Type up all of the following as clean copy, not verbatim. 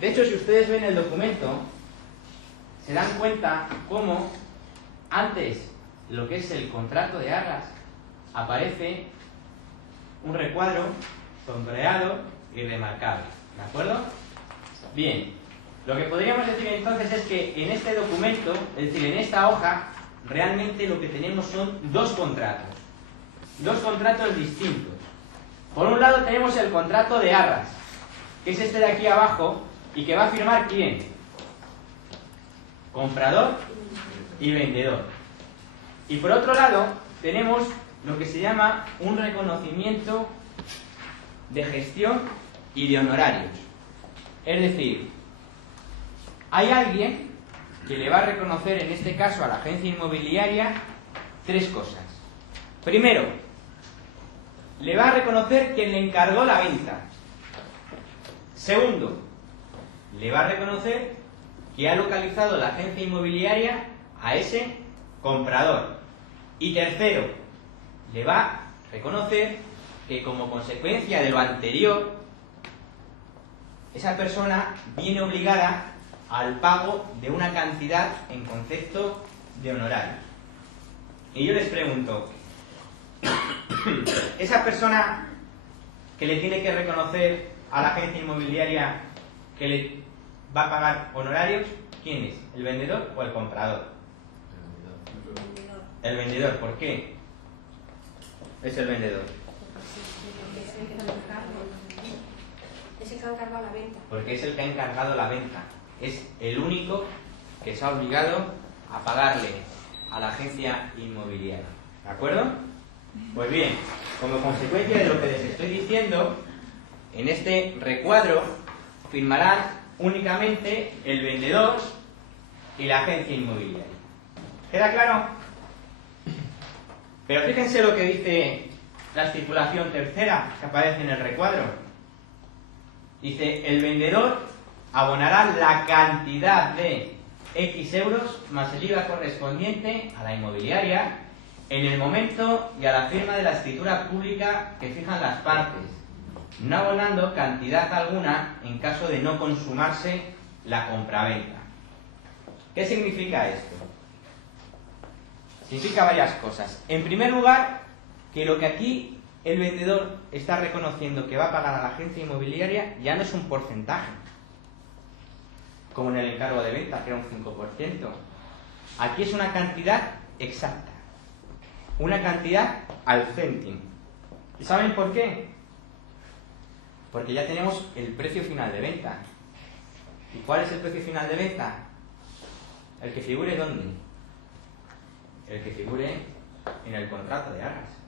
De hecho, si ustedes ven el documento, se dan cuenta cómo antes lo que es el contrato de arras aparece un recuadro sombreado y remarcable. ¿De acuerdo? Bien, lo que podríamos decir entonces es que en este documento, es decir, en esta hoja, realmente lo que tenemos son dos contratos distintos. Por un lado tenemos el contrato de arras, que es este de aquí abajo, y que va a firmar ¿quién? Comprador y vendedor. Y por otro lado tenemos lo que se llama un reconocimiento de gestión y de honorarios. Es decir, hay alguien que le va a reconocer, en este caso a la agencia inmobiliaria, tres cosas. Primero, le va a reconocer quien le encargó la venta. Segundo, le va a reconocer que ha localizado la agencia inmobiliaria a ese comprador. Y tercero, le va a reconocer que como consecuencia de lo anterior, esa persona viene obligada al pago de una cantidad en concepto de honorarios. Y yo les pregunto, esa persona que le tiene que reconocer a la agencia inmobiliaria que le va a pagar honorarios, ¿quién es? ¿El vendedor o el comprador? El vendedor. ¿Por qué es el vendedor? Es el que ha encargado la venta. Porque es el que ha encargado la venta. Es el único que se ha obligado a pagarle a la agencia inmobiliaria. ¿De acuerdo? Pues bien, como consecuencia de lo que les estoy diciendo, en este recuadro firmarán únicamente el vendedor y la agencia inmobiliaria. ¿Queda claro? Pero fíjense lo que dice la estipulación tercera que aparece en el recuadro. Dice, el vendedor abonará la cantidad de X euros más el IVA correspondiente a la inmobiliaria en el momento y a la firma de la escritura pública que fijan las partes, no abonando cantidad alguna en caso de no consumarse la compraventa. ¿Qué significa esto? Significa varias cosas. En primer lugar, que lo que aquí el vendedor está reconociendo que va a pagar a la agencia inmobiliaria ya no es un porcentaje, como en el encargo de venta, que era un 5%. Aquí es una cantidad exacta, una cantidad al céntimo. ¿Y saben por qué? Porque ya tenemos el precio final de venta. ¿Y cuál es el precio final de venta? El que figure ¿dónde? El que figure en el contrato de arras.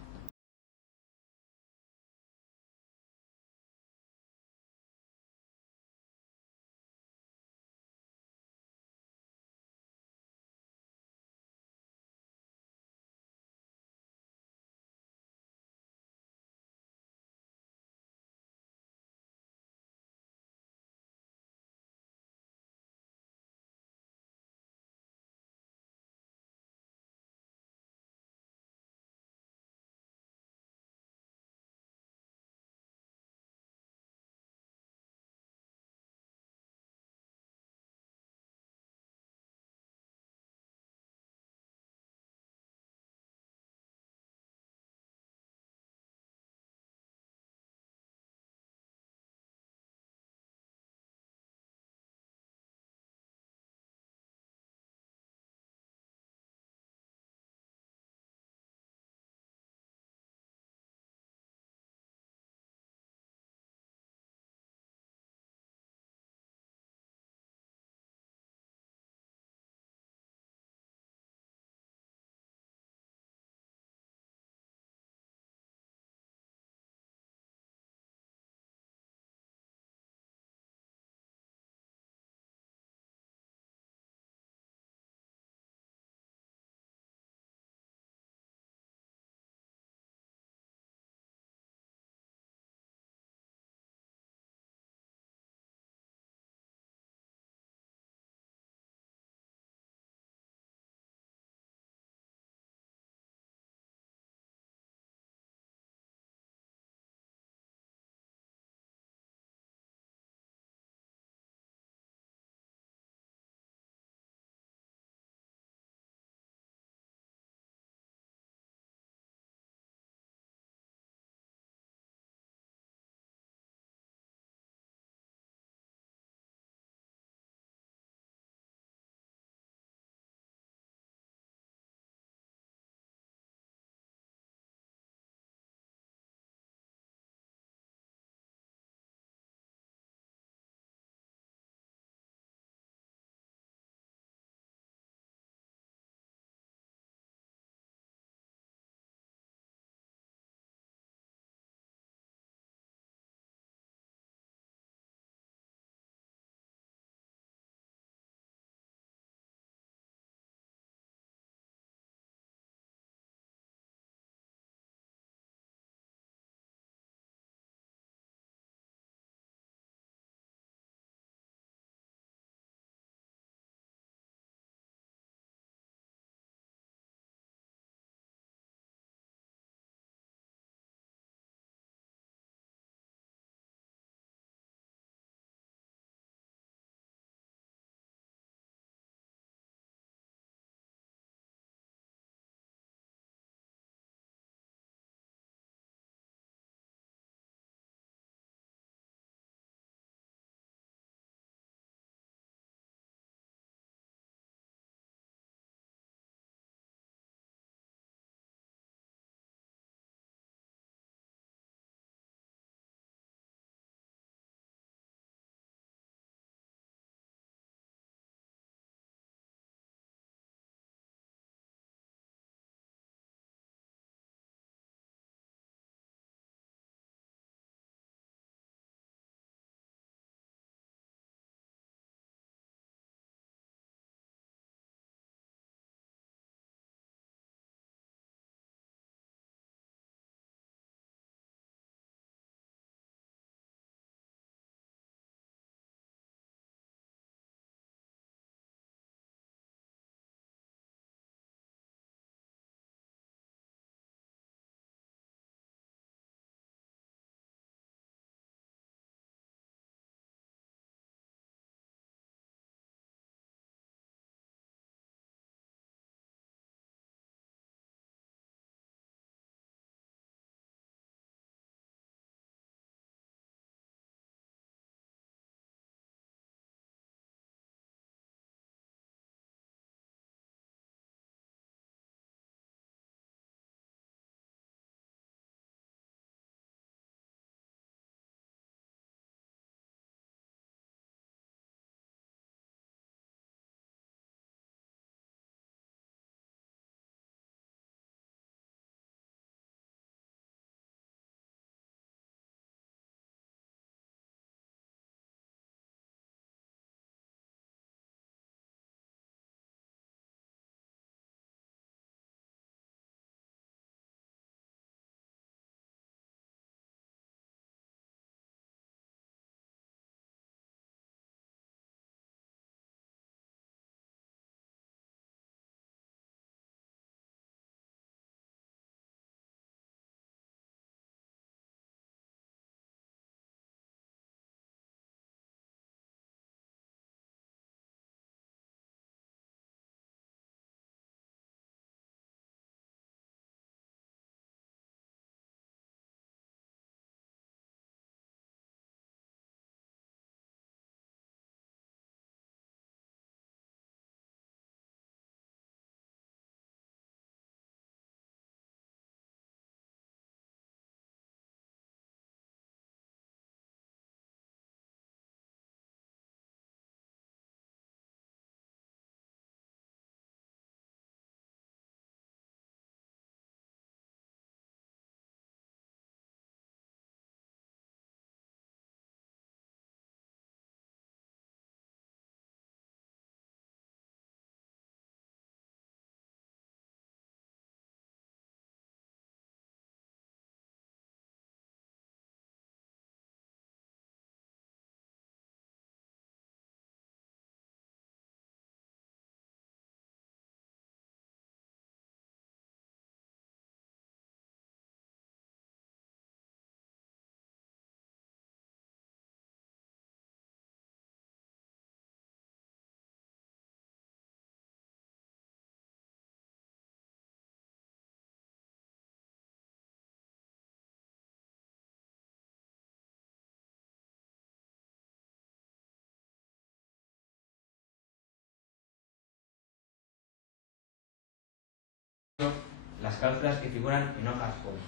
las cláusulas que figuran en hojas contra.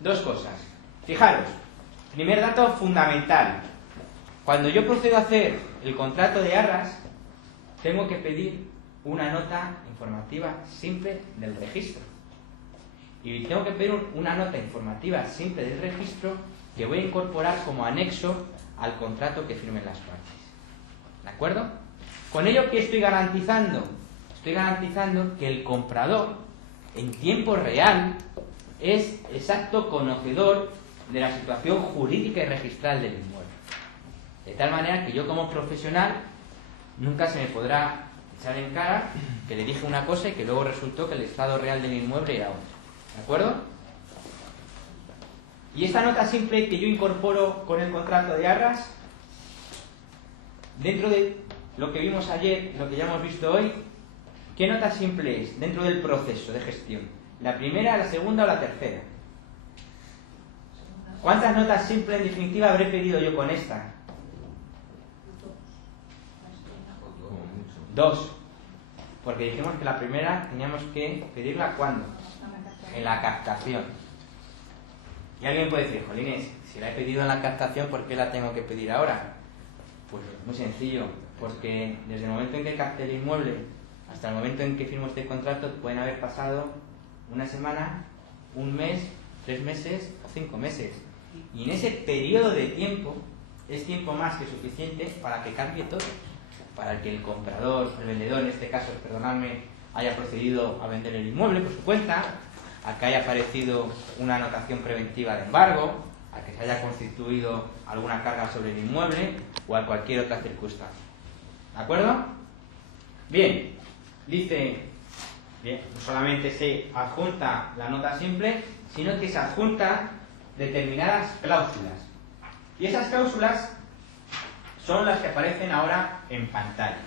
Dos cosas. Fijaros, primer dato fundamental. Cuando yo procedo a hacer el contrato de arras, tengo que pedir una nota informativa simple del registro. Y tengo que pedir una nota informativa simple del registro que voy a incorporar como anexo al contrato que firmen las partes. ¿De acuerdo? Con ello, ¿qué estoy garantizando? Estoy garantizando que el comprador, en tiempo real, es exacto conocedor de la situación jurídica y registral del inmueble. De tal manera que yo, como profesional, nunca se me podrá echar en cara que le dije una cosa y que luego resultó que el estado real del inmueble era otro. ¿De acuerdo? Y esta nota simple que yo incorporo con el contrato de arras, dentro de lo que vimos ayer, lo que ya hemos visto hoy, ¿qué nota simple es dentro del proceso de gestión? ¿La primera, la segunda o la tercera? ¿Cuántas notas simples en definitiva habré pedido yo con esta? Dos. Porque dijimos que la primera teníamos que pedirla ¿cuándo? En la captación. Y alguien puede decir, jolines, si la he pedido en la captación, ¿por qué la tengo que pedir ahora? Pues muy sencillo, porque desde el momento en que capte el inmueble hasta el momento en que firmo este contrato pueden haber pasado una semana, un mes, 3 meses o 5 meses. Y en ese periodo de tiempo es tiempo más que suficiente para que cambie todo. Para que el comprador, el vendedor en este caso, perdonadme, haya procedido a vender el inmueble por su cuenta, a que haya aparecido una anotación preventiva de embargo, a que se haya constituido alguna carga sobre el inmueble o a cualquier otra circunstancia. ¿De acuerdo? Bien, dice, bien, no solamente se adjunta la nota simple, sino que se adjunta determinadas cláusulas. Y esas cláusulas son las que aparecen ahora en pantalla.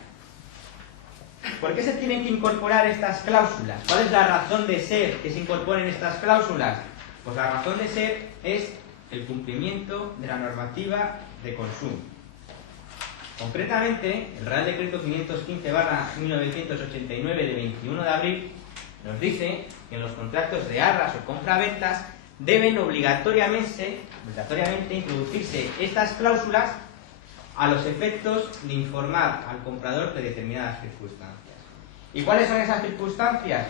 ¿Por qué se tienen que incorporar estas cláusulas? ¿Cuál es la razón de ser que se incorporen estas cláusulas? Pues la razón de ser es el cumplimiento de la normativa de consumo. Concretamente, el Real Decreto 515/1989 de 21 de abril nos dice que en los contratos de arras o compraventas deben obligatoriamente introducirse estas cláusulas a los efectos de informar al comprador de determinadas circunstancias. ¿Y cuáles son esas circunstancias?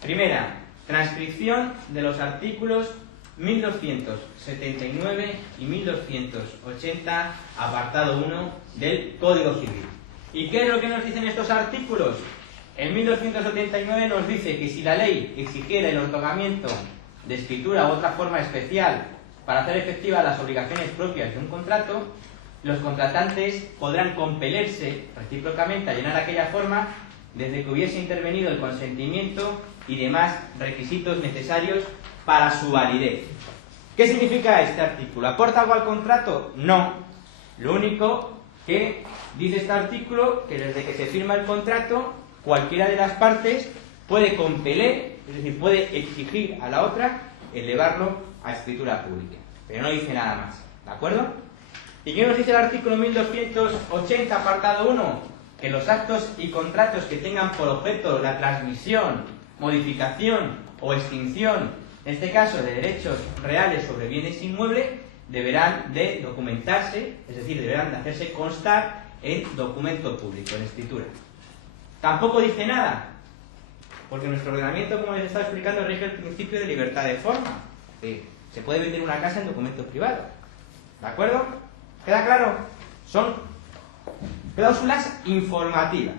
Primera, transcripción de los artículos 1279 y 1280, apartado 1 del Código Civil. ¿Y qué es lo que nos dicen estos artículos? El 1279 nos dice que si la ley exigiera el otorgamiento de escritura u otra forma especial para hacer efectivas las obligaciones propias de un contrato, los contratantes podrán compelerse recíprocamente a llenar aquella forma desde que hubiese intervenido el consentimiento y demás requisitos necesarios para su validez. ¿Qué significa este artículo? ¿Aporta algo al contrato? No. Lo único que dice este artículo, que desde que se firma el contrato, cualquiera de las partes puede compeler, es decir, puede exigir a la otra elevarlo a escritura pública. Pero no dice nada más. ¿De acuerdo? ¿Y qué nos dice el artículo 1280, apartado 1? Que los actos y contratos que tengan por objeto la transmisión, modificación o extinción, en este caso de derechos reales sobre bienes inmuebles, deberán de documentarse, es decir, deberán de hacerse constar en documento público, en escritura. Tampoco dice nada, porque nuestro ordenamiento, como les estaba explicando, rige el principio de libertad de forma. Se puede vender una casa en documento privado. ¿De acuerdo? ¿Queda claro? Son cláusulas informativas.